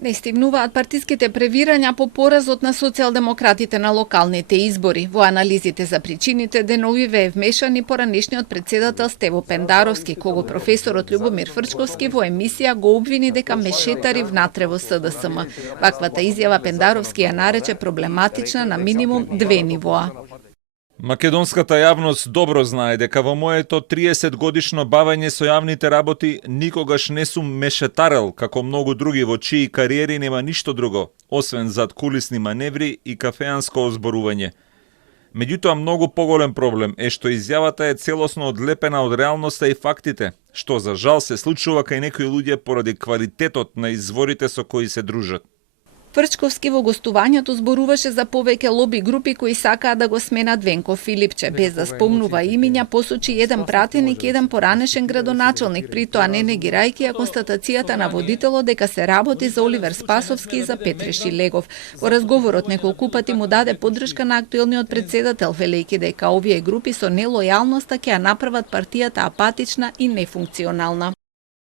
Не стигнуваат партиските превирања по поразот на социјалдемократите на локалните избори. Во анализите за причините деновиве е вмешани поранешниот председател Стево Пендаровски, кого професорот Љубомир Фрчковски во емисија го обвини дека мешетари внатре во СДСМ. Ваквата изјава Пендаровски ја нарече проблематична на минимум 2 нивоа. Македонската јавност добро знае дека во моето 30 годишно бавење со јавните работи никогаш не сум мешетарел како многу други во чии кариери нема ништо друго, освен зад кулисни маневри и кафеанско озборување. Меѓутоа многу поголем проблем е што изјавата е целосно одлепена од реалноста и фактите, што за жал се случува кај некои луѓе поради квалитетот на изворите со кои се дружат. Фрчковски во гостувањето зборуваше за повеќе лоби групи кои сакаат да го сменат Венко Филипче, без да спомнува имиња, посочи еден пратеник и еден поранешен градоначалник, при тоа не негирајќи ја констатацијата на водителот дека се работи за Оливер Спасовски и за Петре Шилегов. Во разговорот неколку пати му даде поддршка на актуелниот председател, велејќи дека овие групи со нелојалноста ќе ја направат партијата апатична и нефункционална.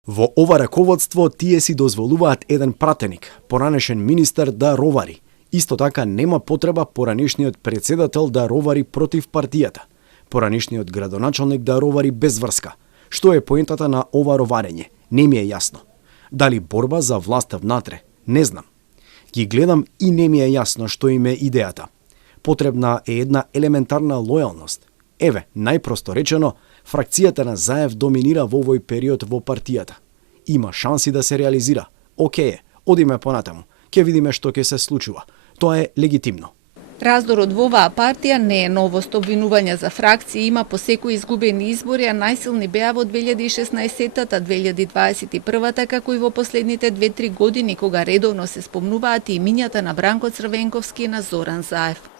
Во ова раководство тие си дозволуваат еден пратеник, поранешен министер да ровари. Исто така нема потреба поранешниот председател да ровари против партијата. Поранешниот градоначалник да ровари без врска. Што е поентата на ова роварење? Не ми е јасно. Дали борба за власт внатре? Не знам. Ги гледам и не ми е јасно што им е идејата. Потребна е една елементарна лојалност. Еве, најпросто речено, фракцијата на Заев доминира во овој период во партијата. Има шанси да се реализира. Океј, одиме понатаму. Ќе видиме што ќе се случува. Тоа е легитимно. Раздорот во оваа партија не е новост. Обвинување за фракции има по секој изгубени избори, а најсилни беа во 2016-та, 2021-та, како и во последните 2-3 години, кога редовно се спомнуваат и имињата на Бранко Црвенковски и на Зоран Заев.